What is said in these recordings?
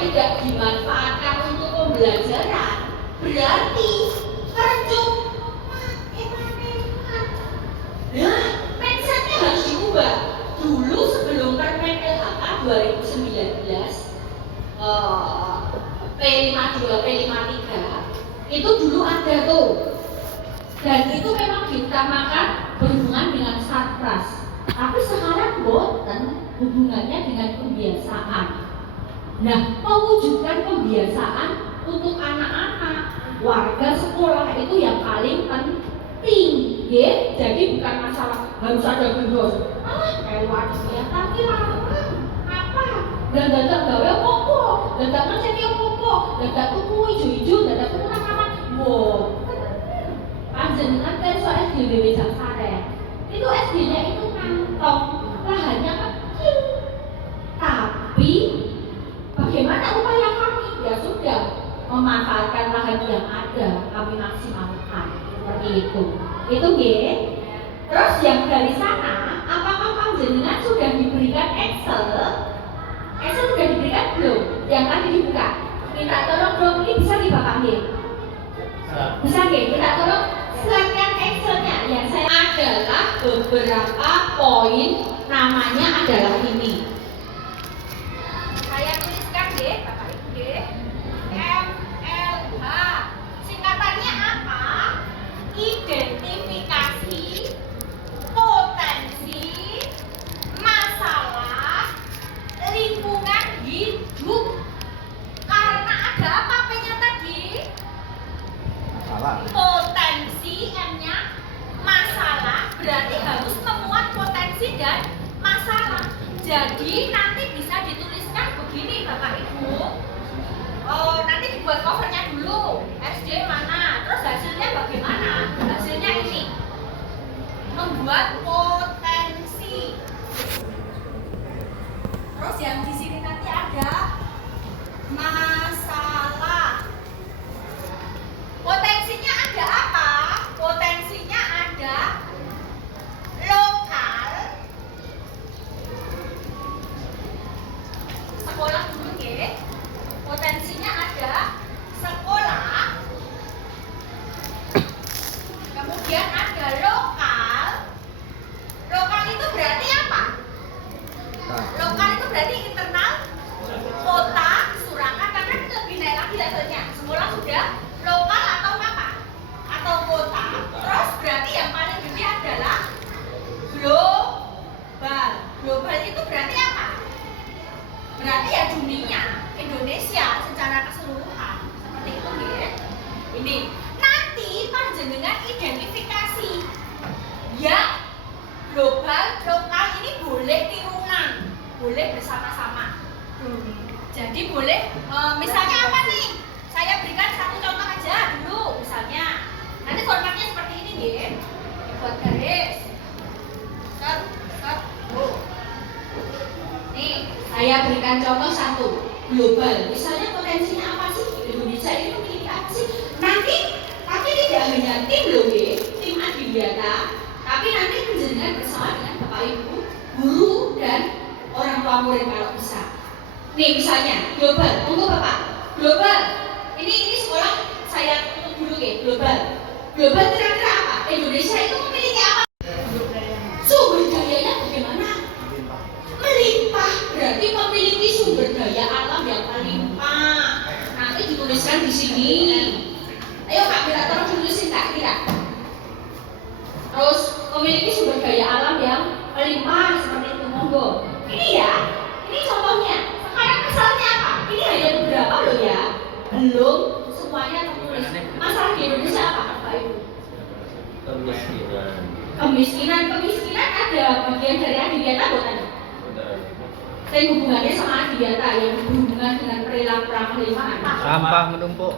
tidak dimanfaatkan untuk pembelajaran, berarti percuma hemat. Nah, mindsetnya harus diubah. Dulu sebelum Permen LHK 2019 P52, P53 itu dulu ada tuh, dan itu memang diutamakan berhubungan dengan sarpras. Tapi sekarang boten hubungannya dengan kebiasaan. Nah, mewujudkan kebiasaan untuk anak-anak, warga sekolah itu yang paling penting, ya. Jadi bukan masalah harus ada gendros. Lewat ya, tapi lama apa? Dan datang gawe opo, datang ngecek opo, datang tuku ijo-ijo, datang tuku nang-nang. Wow. Panjenengan kan soal SDW Jaksaren. Itu SD-nya itu kantong, lahannya kecil. Tapi bagaimana upaya kami? Ya sudah, memanfaatkan lahan yang ada, kami maksimalkan. Seperti itu. Itu ya. Terus yang dari sana, apakah panjenengan sudah diberikan Excel? Excel sudah diberikan belum? Yang tadi dibuka. Minta tolong dong, ini bisa dibapak ya? Bisa ya? Minta tolong silakan Excelnya. Yang saya adalah beberapa poin, namanya adalah ini. Saya tuliskan deh, Bapak Ibu deh. MLH. Singkatannya apa? Identifikasi potensi masalah lingkungan hidup. Karena ada apa P-nya tadi? Masalah. Potensi M-nya masalah, berarti harus memuat potensi dan masalah. Jadi nanti bisa dituliskan begini Bapak Ibu. Nanti dibuat covernya dulu. SD mana? Terus hasilnya bagaimana? Hasilnya ini. Membuat potensi. Terus yang di sini nanti ada masalah. Potensinya ada apa? Potensinya ada lokal. Sekolah dulu ya. Potensinya ada sekolah. Kemudian ada lokal. Lokal itu berarti apa? Lokal itu berarti internal kota Surakarta, kan lebih naik lagi levelnya. Sekolah sudah lokal atau apa? Atau kota. Terus berarti yang paling gede adalah global. Global itu berarti apa? Berarti ya dunia, Indonesia secara keseluruhan. Seperti itu ya. Ini nanti panjenengan identifikasi ya global, lokal ini boleh tirunan, boleh bersama-sama. Jadi boleh, misalnya apa nih? Saya berikan satu contoh aja dulu, misalnya. Nanti formatnya seperti ini ya. Buat garis. Set, nih, saya berikan contoh satu, global. Misalnya potensinya apa sih? Indonesia ini memiliki apa sih? Nanti, tapi tidak hanya tim loh ya, tim Adiwiyata, tapi nanti penjenengan bersama dengan Bapak Ibu, guru dan orang tua murid kalau bisa. Nih misalnya global, untuk Bapak, global. Ini sekolah saya tutup dulu ya, global. Global kira-kira apa? Indonesia itu memiliki apa? Sumber dayanya bagaimana? Melimpah, berarti memiliki sumber daya alam yang melimpah. Nanti dituliskan di sini. Ayo Kak, kita tolong ditulisin Kak, kira. Terus memiliki sumber daya alam yang melimpah seperti itu, monggo. Ini ya, ini contohnya. Sekarang misalnya apa? Ini hanya beberapa loh ya. Belum semuanya tertulis. Masalah di Indonesia apa Bapak Ibu? Kemiskinan ada bagian dari Adiwiyata bukan? Saya hubungannya sama Adiwiyata yang berhubungan dengan perilaku ramah lingkungan. Sampah menumpuk.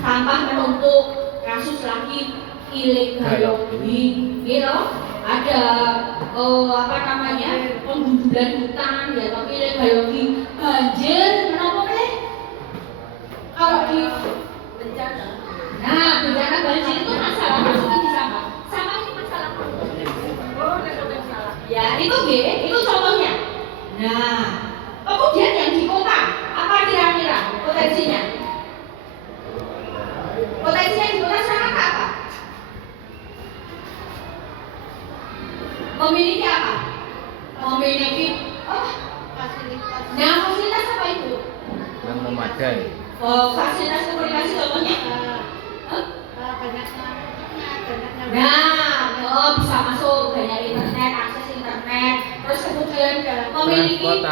Sampah menumpuk, kasus lagi illegal logging, gitu. Ada apa namanya, penggundulan hutan, ya, tapi illegal logging, banjir, kenapa boleh? Kalau di bencana, nah bencana banjir itu masalah masukin di sampah. Sampah ini masalah. Ya itu contohnya. Nah kemudian yang di memiliki fasilitas apa itu? Yang memadai. Fasilitas komunikasi contohnya? Bisa masuk banyak internet, akses internet, terus kemudian memiliki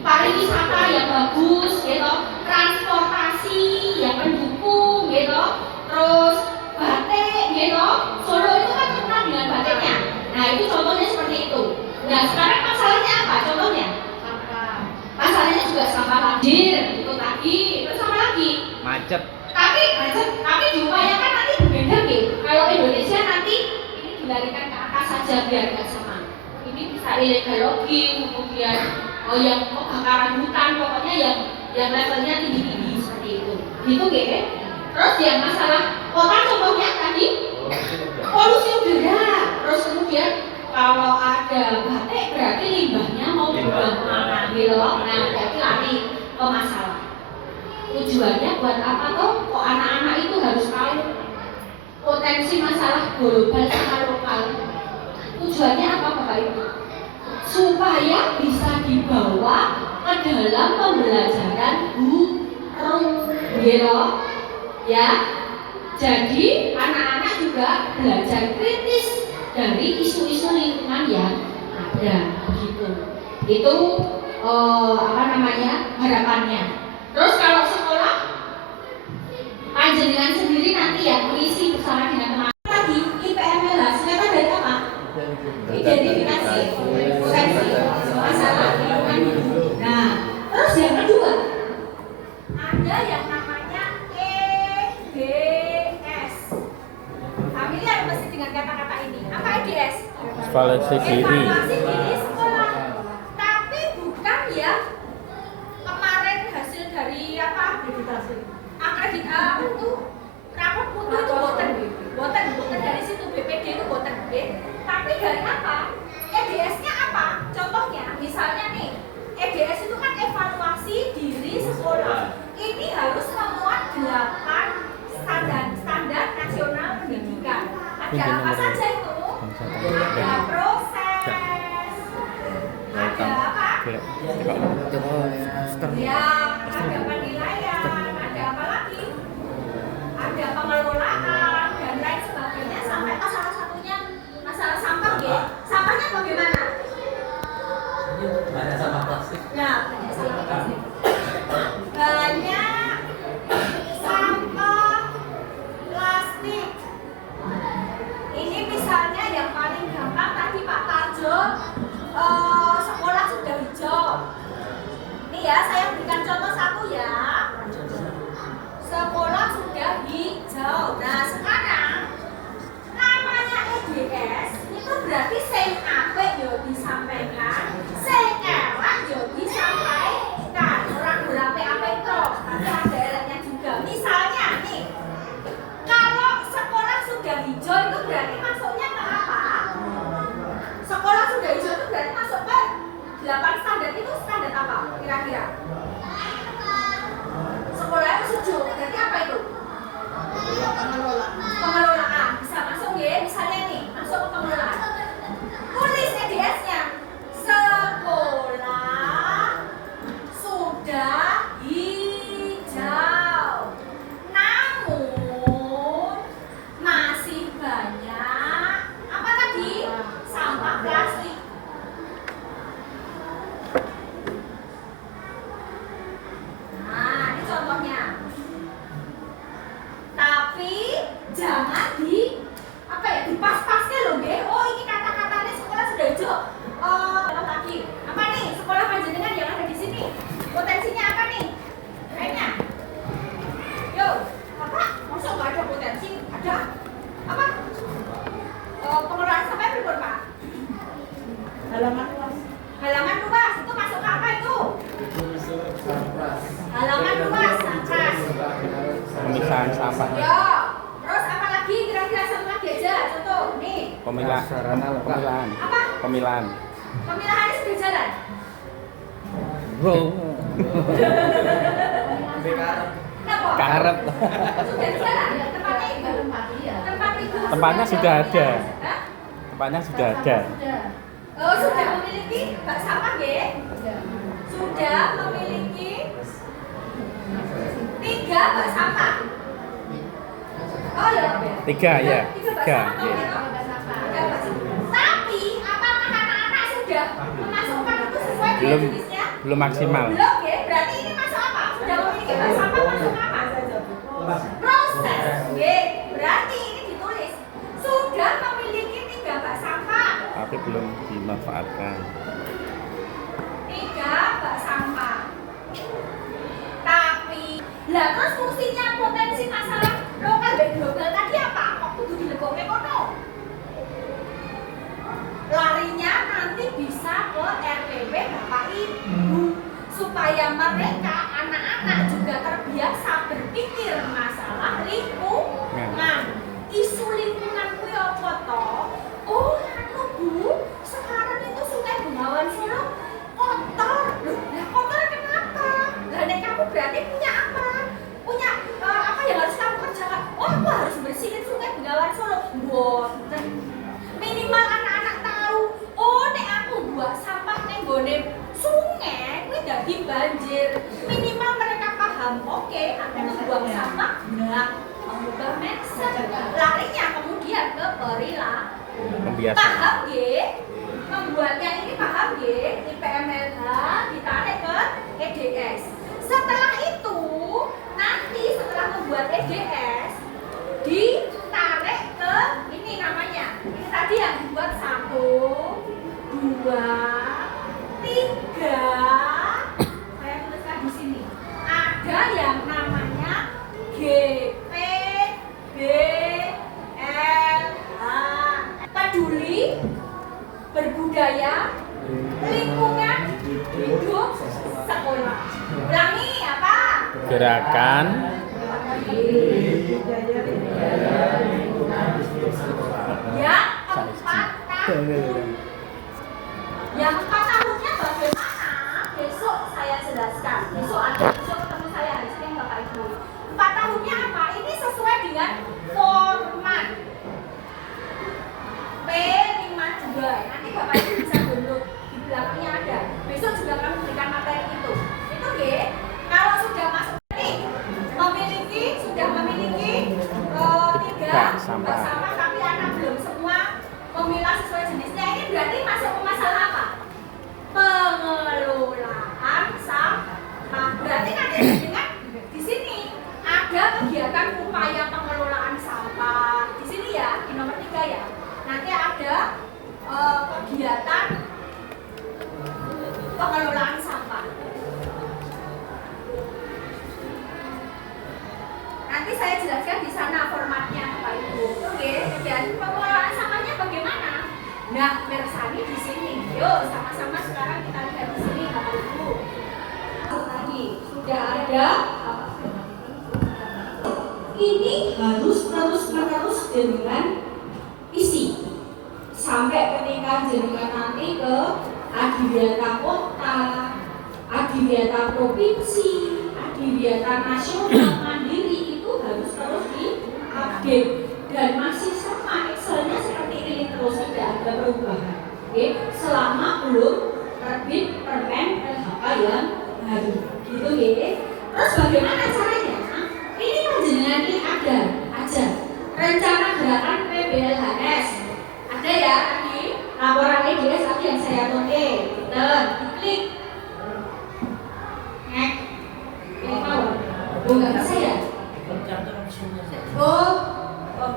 pariwisata yang bagus, gitu, transportasi yang mendukung, gitu, terus batik, gitu. Solo itu kan terkenal dengan batiknya. Nah itu contohnya seperti itu. Nah sekarang masalahnya apa? Contohnya? Masalahnya juga sampah banjir, itu tadi, terus apa lagi? Macet. Tapi diupayakan nanti berbeda gitu. Kalau Indonesia nanti ini dilarikan ke atas saja biar nggak sama. Ini bisa illegal logging, kemudian yang kebakaran hutan, pokoknya yang levelnya tinggi seperti itu. Gitu gitu. Terus yang masalah kota contohnya tadi polusi udara. Terus kemudian kalau ada batik berarti limbahnya mau dibuang kemana gitu. Nah berarti lari ke masalah. Tujuannya buat apa tuh? Kok anak-anak itu harus tahu potensi masalah global sama lokal? Tujuannya apa Bapak Ibu? Supaya bisa dibawa ke dalam pembelajaran guru, gitu ya. Jadi anak-anak juga belajar kritis dari isu-isu lingkungan yang ada, gitu. Itu harapannya. Terus kalau sekolah, panjenengan sendiri nanti yang mengisi bersama dengan teman-teman. Tadi IPML hasilnya dari apa? Identifikasi potensi masalah lingkungan hidup. Nah, terus yang kedua, ada yang namanya EDS. Familiar pasti dengan kata-kata ini. Apa EDS? Evaluasi diri. Evaluasi diri sekolah. Tapi bukan ya kemarin hasil dari apa? Akreditasi itu rapor mutu itu boten dari situ BPD itu boten. Tapi dari apa? EDS-nya apa? Contohnya, misalnya nih, EDS itu kan evaluasi diri sekolah. Ini harus memuat 8 standar nasional pendidikan. Ada apa saja itu? Ada proses, ada apa? Ya, ada penilaian, ada apa lagi? Ada pengelolaan dan lain sebagainya sampai ke salah satunya masalah sampah ya. Sampahnya bagaimana? Banyak sampah plastik. Nah, banyak sampah plastik. Banyak sampah plastik. Ini misalnya yang paling gampang tadi Pak Tarjo, sekolah sudah hijau. Nih ya, saya berikan contoh satu ya. Sekolah sudah hijau. Nah sekarang namanya EDS itu berarti sing apik yo disampaikan, sing elek yo disampaikan. Orang berape-ape terus, tapi ada eleknya juga. Misalnya nih, kalau sekolah sudah hijau itu berarti masuknya ke apa? Sekolah sudah hijau itu berarti masuk ke 8 standar. Itu standar apa kira-kira? Sekolahnya sejuk, berarti apa itu? Pengelolaan. Bisa masuk ya, misalnya nih, masuk ke pengelolaan. Tulis EDS-nya. Sekolah sudah hijau. Namun masih banyak apa tadi? Sampah plastik. Nah, ini contohnya. Tapi jangan dipas-pasnya loh, nggih. Oh, ini kata-katanya sekolah sudah hijau. Lagi. Apa nih? Sekolah panjenengan yang ada di sini. Potensinya apa nih? Kayaknya. Yo, Bapak, masa nggak ada potensi? Ada. Apa? Pengelolaan sampah berapa, Pak? Halaman luas. Halaman luas itu masuk ke apa itu? Halaman luas, sampah. Pemisahan sampah. Yo, terus apa lagi kira-kira satu lagi aja, contoh nih. Pemilahan. Apa? Pemilahan. Pemilahannya sudah jalan. Bro. Kenapa? Karet. Sudah jalan. Tempatnya itu. Tempat itu. Tempatnya sudah ada. Hah? Tempatnya sudah ada. Oh, sudah memiliki bak 3 ya. Tiga 3. bahasa apa? Tiga bahasa. Tapi apakah anak-anak sudah memasukkan itu sesuai dengan Belum jenisnya? belum maksimal. Belum ya, berarti ini masuk apa? Sudah memiliki bahasa apa? Masuk apa? Proses. Ya, berarti ini ditulis sudah memiliki 3 bak sampah. Tapi belum dimanfaatkan. 3 bak sampah. Tapi, lah terus fungsinya potensi masalah lokal dan global tadi apa? Kok kudu dilebokne kono? Larinya nanti bisa ke RPW Bapak Ibu supaya mereka anak-anak juga terbiasa berpikir masalah lingkungan. Isu lingkungan kuwi apa toh? Oh, anu Bu, sekarang itu Sungai Bengawan Solo kotor. Loh, lah kotor kenapa? Lah nek kamu berarti punya apa? Punya apa yang harus kamu kerjakan? Oh, aku harus bersihin Sungai Bengawan Solo. Boten. Minimal anak-anak tahu, oh nek aku buang sampah ning gone sungai kuwi dadi banjir. Minimal mereka paham, oke, aku membuang sampah, nah mengubah mindset. Larinya kemudian ke perilaku. Kebiasaan. Paham nggih? Membuatnya ini paham nggih? IPMLH ditarik ke EDS. Setelah itu, nanti setelah membuat EDS ditarik ke ini namanya. Ini tadi yang dibuat 1, 2, 3. Saya tuliskan di sini. Ada yang namanya GP BLH. Peduli, berbudaya, lingkungan, hidup, sekolah. Ulangi apa? Gerakan Yang 4 tahun. Yang 4 tahunnya bagaimana? Besok saya jelaskan. Besok ketemu saya hari Senin Bapak Ibu. 4 tahunnya apa? Ini sesuai dengan format P52. Nanti Bapak Ibu bisa download, di belakangnya ada. Besok juga kami berikan materi itu. Itu ya. Kalau sudah masuk nih, sudah memiliki 3 bak sampah, tapi anak belum semua memilah sesuai jenisnya. Ini berarti masuk ke masalah apa? Pengelolaan sampah. Berarti nanti dengan di sini ada kegiatan upaya pengelolaan sampah. Di sini ya, di nomor 3 ya. Nanti ada kegiatan pengelolaan sampah. Nanti saya jelaskan di sana formatnya Bapak Ibu. Oke, dan pengelolaan sampahnya bagaimana? Nah, Mersani di sini. Yuk, sama-sama sekarang kita lihat di sini Bapak Ibu. Tadi sudah ada. Ini harus terus-menerus dengan isi sampai ketika jenengan nanti ke adiwiyata kota, adiwiyata provinsi, adiwiyata nasional mandiri itu harus terus diupdate dan masih sama Excelnya seperti ini terus, tidak ada perubahan. Oke, selama belum terbit permen LHK yang baru, gitu ya. Terus bagaimana caranya? Ini panjenengan ini ada aja rencana gerakan PBLHS. Ada ya tadi laporan EDS tadi yang saya tulis. Dan diklik. Ngek. Ini mau. Oh, nggak bisa ya? Oh,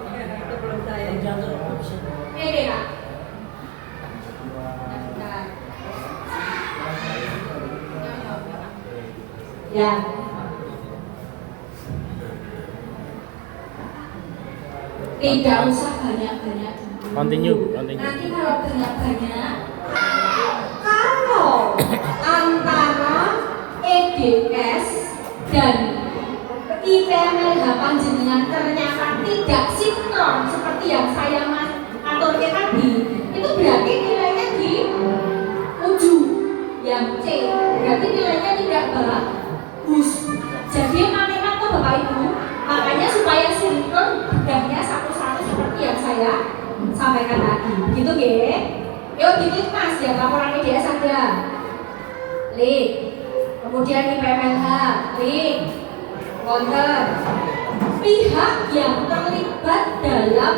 itu belum saya. Ini deh kak. Ya. Tidak usah banyak-banyak dulu. Continue. Nanti kalau banyak-banyak, kalau antara EDS dan IPMLH panjenengan ternyata tidak sinkron seperti yang saya aturkan tadi, itu berarti nilainya di ujung yang C, berarti nilainya tidak bagus. Jadi mana tuh Bapak Ibu, makanya supaya sinkron bedahnya satu-satu seperti yang saya sampaikan tadi, gitu ya. Yuk diklik mas, ya laporan EDS ada, klik. Kemudian IPMLH, klik, konten. pihak yang terlibat dalam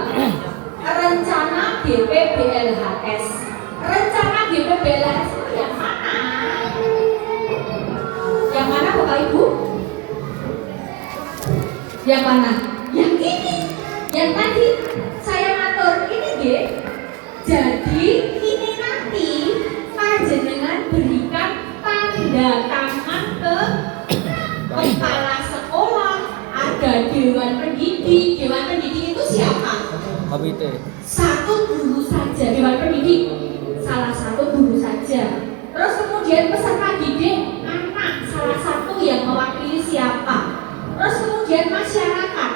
rencana GPBLHS. Rencana GPBLHS itu yang mana? Yang mana Bapak Ibu? Yang mana? Yang ini. Yang tadi saya atur ini nggih. Jadi ini nanti panjenengan berikan tanda tangan ke kepala sekolah, ada dewan pendidik. Dewan pendidik itu siapa? Komite. Satu guru saja. Dewan pendidik salah satu guru saja. Terus kemudian peserta didik anak salah satu yang mewakili siapa. Terus kemudian masyarakat,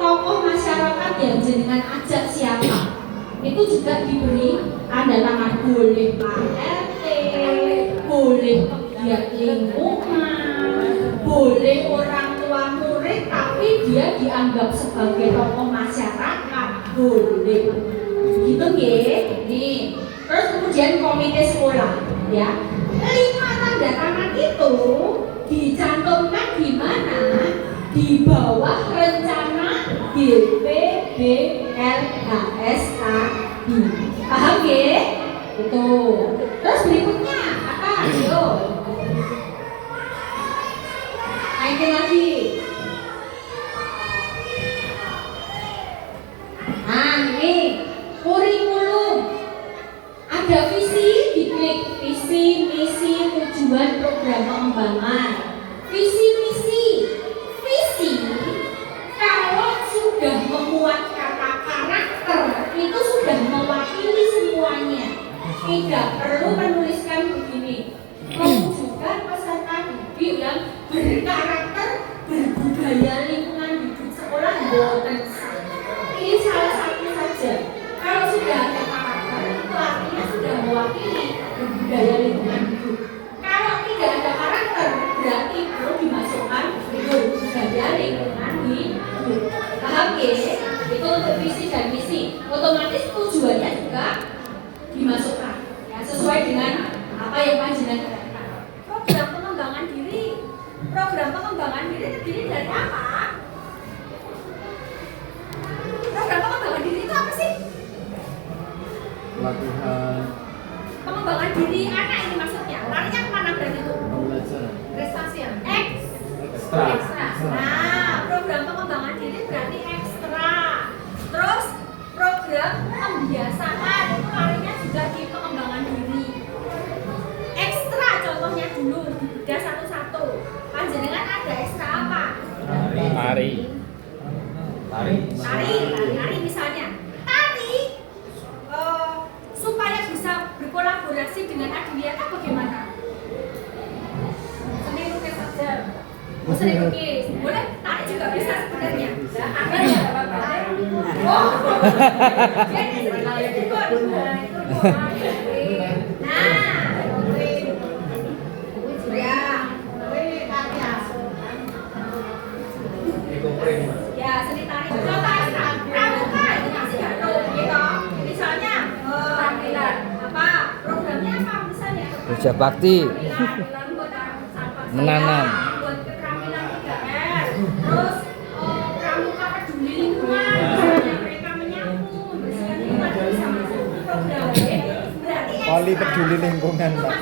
tokoh masyarakat yang jenengan ajak siapa. Itu juga diberi tanda tangan, boleh Pak RT, boleh pegiat lingkungan, boleh orang tua murid tapi dia dianggap sebagai tokoh masyarakat, boleh. Gitu nggih. Nih. Terus kemudian komite sekolah, ya. 5 tanda tangan itu dicantumkan di mana? Di bawah rencana GPBLHS tadi. Paham nggih? Itu. Terus berikutnya apa? Ayo. Naikin lagi. Nah, ini kurikulum. Ada visi, diklik visi, misi, tujuan, program pengembangan. Visi misi. Visi kalau sudah memuat kata karakter itu sudah mewakili semuanya. Tidak perlu menuliskan begini. Mewujudkan peserta didik yang berkarakter, berbudaya lingkungan hidup sekolah boten. Ini salah satu saja. Kalau sudah ada karakter itu artinya sudah mewakili budaya lingkungan hidup. Kalau tidak ada karakter berarti perlu dimasukkan budaya lingkungan hidup. Paham ya? Itu untuk visi dan misi. Otomatis tujuannya juga dimasukkan. Ya, sesuai dengan apa yang panjenengan katakan. Program pengembangan diri. Program pengembangan diri terdiri dari apa? Program pengembangan diri itu apa sih? Pelatihan. Pengembangan diri anak ini maksudnya. Larinya kemana berarti itu? Pembelajaran. Prestasi ya? Ekstra. Nah, program pengembangan diri berarti ekstra. Terus program pembiasaan itu larinya juga di pengembangan diri. Ekstra contohnya dulu dibedah satu-satu. Panjenengan ada ekstra apa? Tari. Tari misalnya. Tari supaya bisa berkolaborasi dengan Adiwiyata bagaimana? Seni lukis saja. Seni lukis. Boleh, tari juga bisa sebenarnya. Ada ya Bapak? Oh. Jadi seni lukis juga. Ya, seni tari. Contoh ekstra. Pramuka itu masih gaduh, gitu. Misalnya tampilan apa? Programnya apa misalnya? Kerja bakti. Menanam. Buat keterampilan 3R. Terus pramuka peduli lingkungan. Misalnya mereka menyapu, membersihkan lingkungan bisa masuk program. Berarti Poli peduli lingkungan, Pak.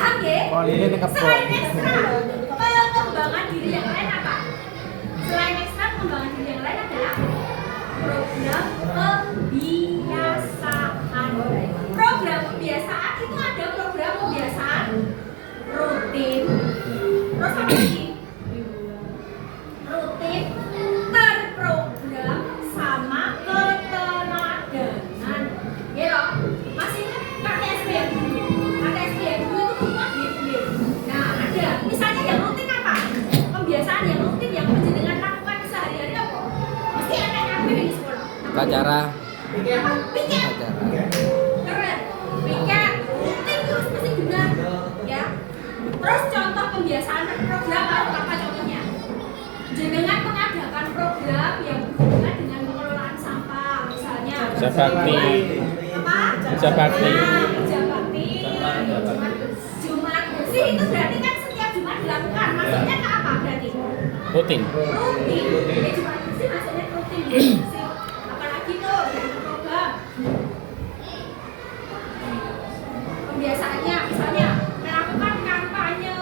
paham ya? Poli ini kebon. Selain ekstra, pengembangan diri yang lain apa? Selain ekstra, pengembangan diri yang lain adalah program pembiasaan. Program pembiasaan itu ada program pembiasaan rutin. Terus apa lagi? Rutin, terprogram, sama keteladanan. Gitu. Masih ingat KTSB yang dulu? KTSB yang dulu itu semua diet. Nah, ada. Misalnya yang rutin apa? Pembiasaan yang rutin yang panjenengan lakukan sehari-hari apa? Mesti ada kabeh di sekolah. Upacara. Piket. Upacara. Keren. Piket. Rutin terus mesti benar. Ya. Terus contoh pembiasaan program apa contohnya? Jenengan mengadakan program yang berhubungan dengan pengelolaan sampah, misalnya. Kerja bakti. Apa? Kerja bakti. Nah, kerja bakti. Jumat bersih itu berarti kan setiap Jumat dilakukan. Maksudnya ke apa berarti? Rutin. Rutin. Ini cuma sih maksudnya rutin gitu sih. Apalagi tuh dari program. Pembiasaannya misalnya melakukan kampanye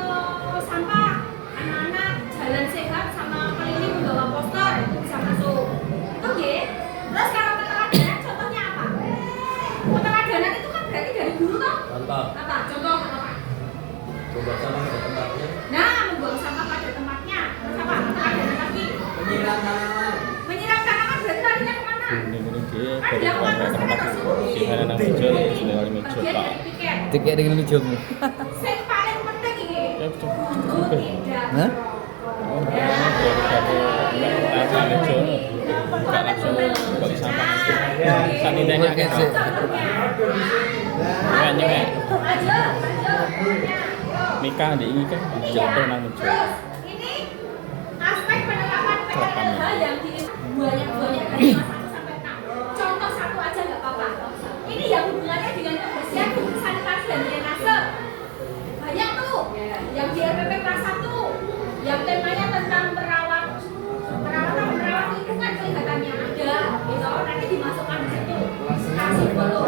sampah, anak-anak jalan sehat sama keliling membawa poster itu bisa masuk. Itu ya. Terus kalau keteladanan contohnya apa? Keteladanan itu kan berarti dari guru toh? Contoh. Apa? Contoh apa? Membuang sampah pada tempatnya. Nah, membuang sampah pada tempatnya. Terus apa? Keteladanan lagi. Menyiram tanaman. Menyiram tanaman berarti larinya kemana? Ini dia Kan dilakukan terus kan harus di mana nang meja, di dalam meja bagian Pak. dari piket. Tiket dengan mejamu. Yang paling penting ini. Ya betul. Guru tidak. Hah? Oh, tanpa meja. Enggak langsung bagi sampah. Sanitanya Oke, sih. Banyak ya. Aja. Nikah di ini kan jatuh nang meja. Terus ini aspek penerapan PLH yang banyak dari 1 sampai 6. Contoh satu aja nggak apa-apa. Ini yang hubungannya dengan kebersihan, sanitasi dan drainase. Banyak tuh yang di RPP kelas 1 yang temanya tentang merawat lingkungan kelihatannya ada gitu, nanti dimasukkan di situ kasih foto.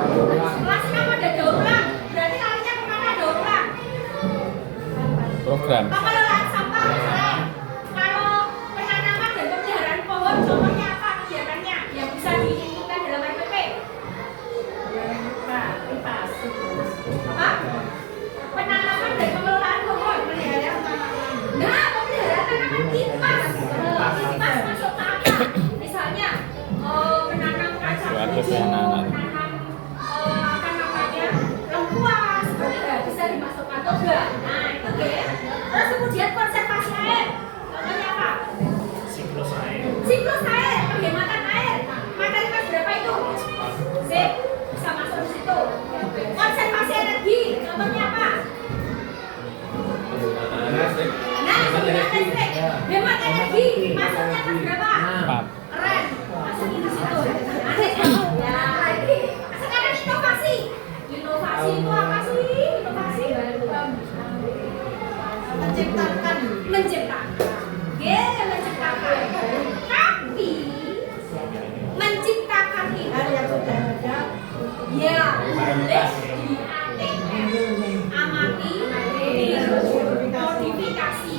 Kelas 6 ada daur ulang, berarti larinya kemana daur ulang? Program. Pengelolaan sampah misalnya, kalau penanaman dan pemeliharaan pohon contohnya apa kegiatannya yang bisa diinginkan dalam RPP? Apa? Penanaman dan pengelolaan pohon, pemeliharaan tanaman. Nah, pemeliharaan tanaman kipas, kipas masuk ke apa? Misalnya menanam kacang hijau, menanam apa namanya lengkuas, bisa dimasukkan atau enggak? Nah itu ya. Terus kemudian konservasi air, contohnya apa? Siklus air, penghematan air. Materi kelas berapa itu? Sip, bisa masuk di situ. Konservasi energi, contohnya apa? Nah, penggunaan listrik, hemat energi, masuknya kelas berapa? 4. Keren, masukin di situ. Ya, sekarang inovasi. Inovasi itu apa sih? Inovasi menciptakan. Ya, menciptakan. Tapi menciptakan itu ya boleh diamati, modifikasi.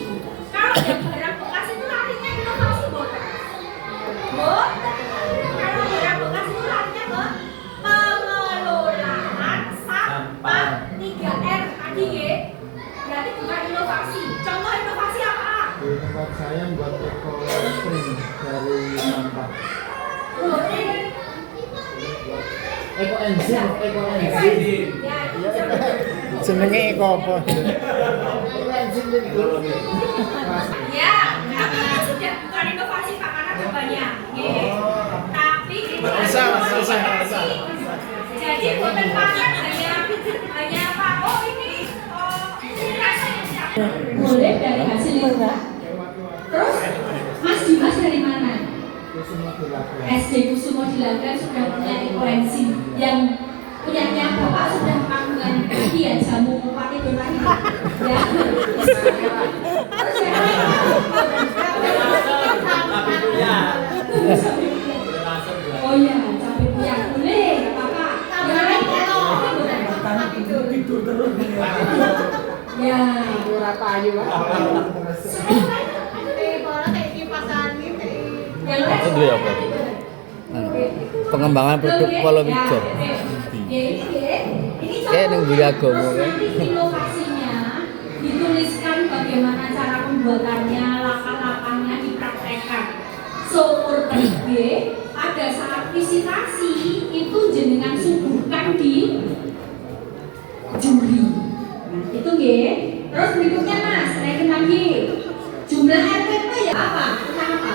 Kalau yang barang bekas itu larinya inovasi boten. Kalau barang bekas itu larinya ke pengelolaan sampah 3R tadi ya. Berarti bukan inovasi. Contoh inovasi apa? Di tempat saya buat eco spring dari sampah. Eco enzim. Ya, itu Senengnya eco apa? ya, tapi itu sudah bukan inovasi Pak karena jawabannya. Tapi Bisa. jadi boten paket hanya apa? Oh ini rasanya boleh dari hasil itu. Terus Mas Dimas dari mana? SD Kusumo Dilaga sudah punya ekoenzim yang punyanya Bapak sudah 4 bulan lagi ya jamu pakai donat ya. Terus oh iya, sampai punya boleh, apa-apa. Yang lain tidur terus. Ya. Yang lain. Itu dia apa? Pengembangan produk palawija. Kayak nang buri agama kan. Inovasinya dituliskan bagaimana cara pembuatannya, langkah-langkahnya dipraktekkan. Syukur terge pada saat visitasi itu jenengan suguhkan di juri. Itu nggih. Terus berikutnya Mas, naikin lagi. Jumlah RPP ya apa? Tentang apa?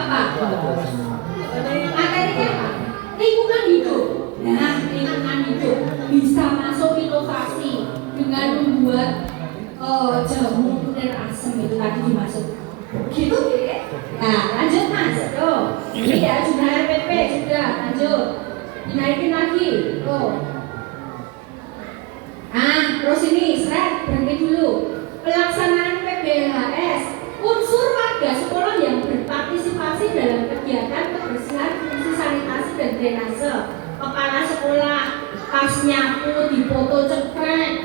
Apa? Materinya apa? Lingkungan hidup. Nah, lingkungan hidup bisa masuk inovasi dengan membuat jamu ulir asam itu tadi dimasuk. Gitu ya? Nah, lanjut Mas. Tuh, ini ya jumlah RPP sudah lanjut. Dinaikin lagi. Tuh. Nah, terus ini seret berhenti dulu. Pelaksanaan PBLHS, unsur warga sekolah yang berpartisipasi dalam kegiatan kebersihan, fungsi sanitasi dan drainase. Kepala sekolah pas nyapu dipoto cekrek,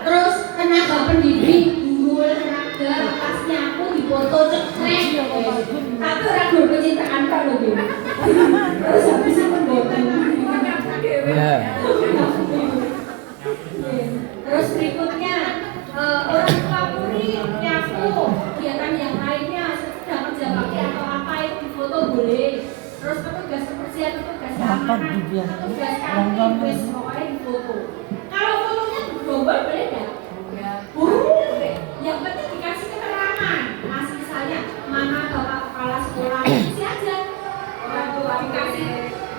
terus tenaga pendidik, guru olahraga pas nyapu dipoto cekrek, tapi orang berpencitraan kan loh. Terus habis itu menggoda. Ya. Terus berikutnya orang tua murid nyapu, kegiatan yang lainnya sudah kerja bakti atau apa itu difoto boleh. Terus petugas kebersihan, petugas keamanan, petugas kantin, wes pokoknya difoto. Kalau fotonya bergerombol boleh nggak? Boleh. Yang penting dikasih keterangan. Mas misalnya mana bapak kepala sekolah, isi aja. Orang tua dikasih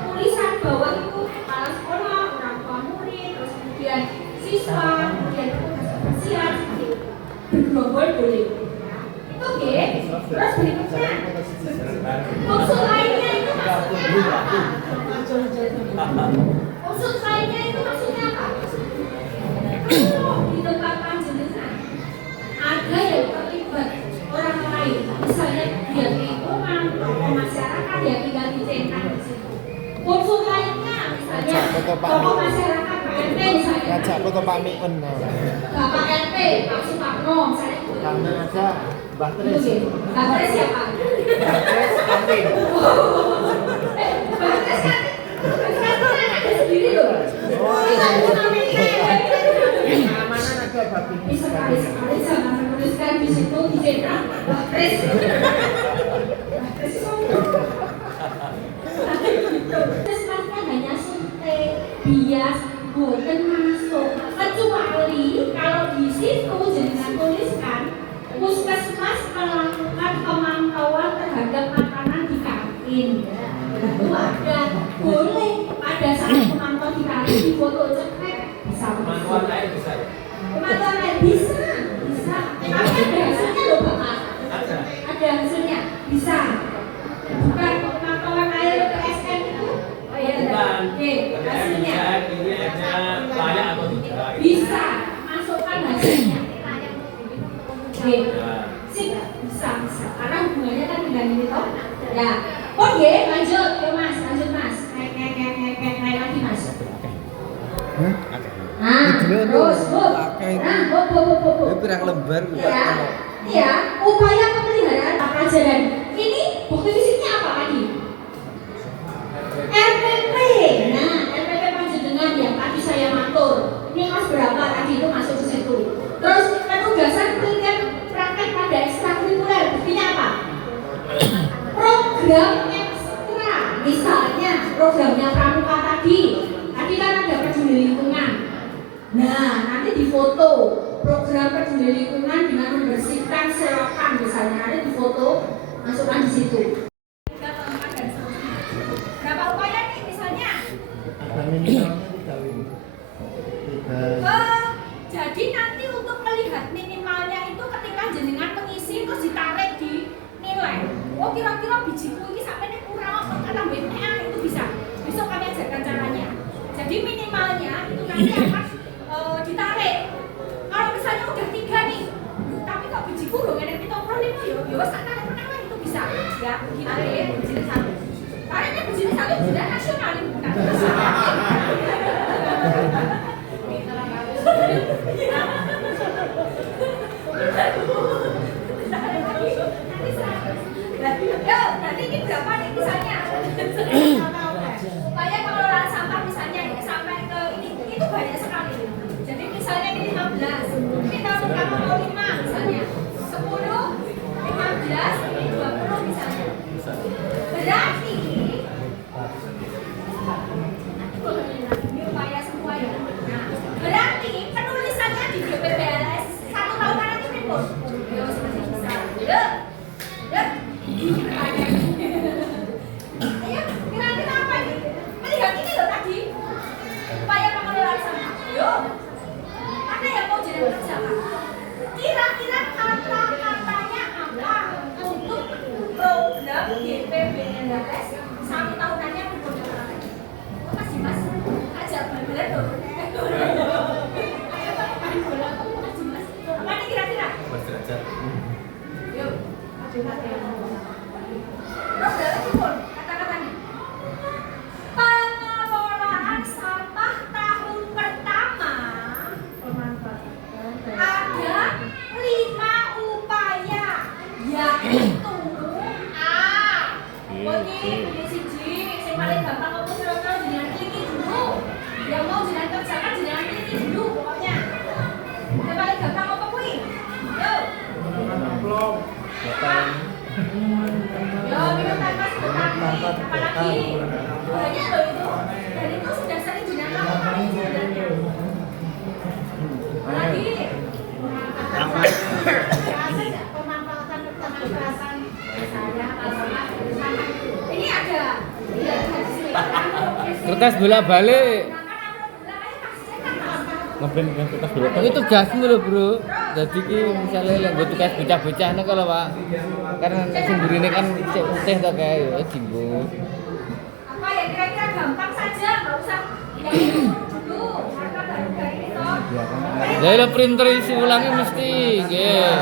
tulisan bahwa itu kepala sekolah, orang tua murid, terus kemudian siswa, kemudian petugas kebersihan, seperti itu. Bergerombol boleh. Itu oke. Terus berikutnya unsur lainnya itu maksudnya apa? Unsur lainnya itu maksudnya apa? Kalau di tempat panjenengan ada yang terlibat orang lain, misalnya dia lingkungan, tokoh masyarakat yang tinggal di centang di situ. Unsur lainnya misalnya tokoh masyarakat Pak RT misalnya. Ngajak foto Pak Miun. Bapak RT, Pak Suparno misalnya. Karena ada Mbak Tris. Mbak Tris siapa? Tris kantin. Mbak Tris kan ada sendiri loh. Kita itu namanya Keamanan ada Mbak Tris. sekali jangan menuliskan di situ di centang Mbak Tris. Mbak Tris terus mereka hanya suntik, bias, boten masuk. Kecuali kalau di situ jenengan tuliskan puskesmas melakukan pemantauan terhadap makanan di kantin. Itu ada, boleh pada saat pemantau di kantin di foto cekrek bisa. Kemampuan lain bisa ya? Pemantauan lain bisa. Tapi ada hasilnya loh Bapak. Ada hasilnya bisa. Bukan pemantauan air ke SN itu. Oh iya, Bukan. oke, hasilnya Ini aja layak atau tidak. bisa. Masukkan hasilnya. Oke. Ya. Sip, bisa. Karena hubungannya kan dengan ini toh. Ya. Oke, lanjut. Yuk Mas, lanjut Mas. Naik lagi Mas. Hah? Nah, terus, Bu. Nah, Bu. Itu pirang lembar. Iya. Iya, upaya pemeliharaan pelajaran. Ini bukti fisiknya apa tadi? RPP. Nah, RPP panjenengan yang tadi saya matur. Ini kelas berapa tadi itu masuk ke situ. Terus penugasan penelitian praktek pada ekstrakurikuler. Buktinya apa? Program ekstra. Misalnya programnya pramuka tadi. Tadi kan ada peduli lingkungan. Nah, nanti difoto program peduli lingkungan dengan membersihkan selokan misalnya, nanti difoto, masukkan di situ. Berapa upaya nih misalnya? Ada minimalnya 3. Jadi nanti untuk melihat minimalnya itu ketika jenengan mengisi terus ditarik di nilai. Oh kira-kira bijiku ini sampai kurang apa tambahin itu bisa. Besok kami ajarkan caranya. Jadi minimalnya itu nanti akan ditarik. Kalau misalnya udah 3 nih, tapi kok bijiku loh ada pitopro nih, ya wes tak tarik pertama itu bisa. Ya, ditarik biji satu. Tariknya biji satu sudah nasional ini bukan. Berarti ini berapa nih misalnya? Upaya pengelolaan sampah misalnya ini sampai ke ini itu banyak sekali. Jadi misalnya ini 15, ini tahun berapa mau 5 misalnya, 10, 15, ini 20 misalnya. Berarti Kertas bolak-balik. Ngeprint kertas dulu. Itu tugasmu loh, Bro. Jadi ki misalnya yang gue tugas bocah-bocah nih kalau Pak. Karena sumber ini kan cek putih tuh kayak ya jinggo. Apa ya kira-kira gampang saja, nggak usah dulu. Karena baru kayak ini toh. Ya lo printer isi ulangnya mesti, nggih.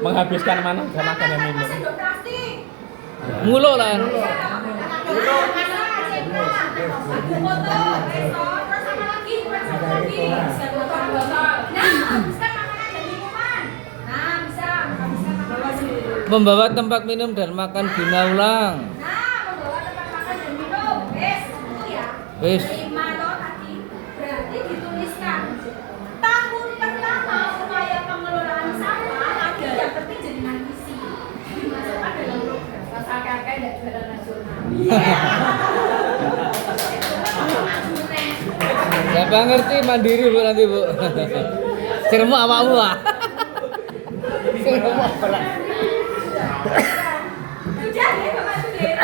Menghabiskan mana jam makan yang minum. Mulo lah. Membawa tempat minum dan makan guna ulang. Wis. Berarti dituliskan tahun pertama upaya pengelolaan sampah ada yang penting jaringan visi dimasukkan dalam program rasa kakek dan jualan nasional. Siapa ngerti mandiri Bu nanti Bu. Cermu awakmu ah. Cermu apa? Udah ya Bapak Sudir.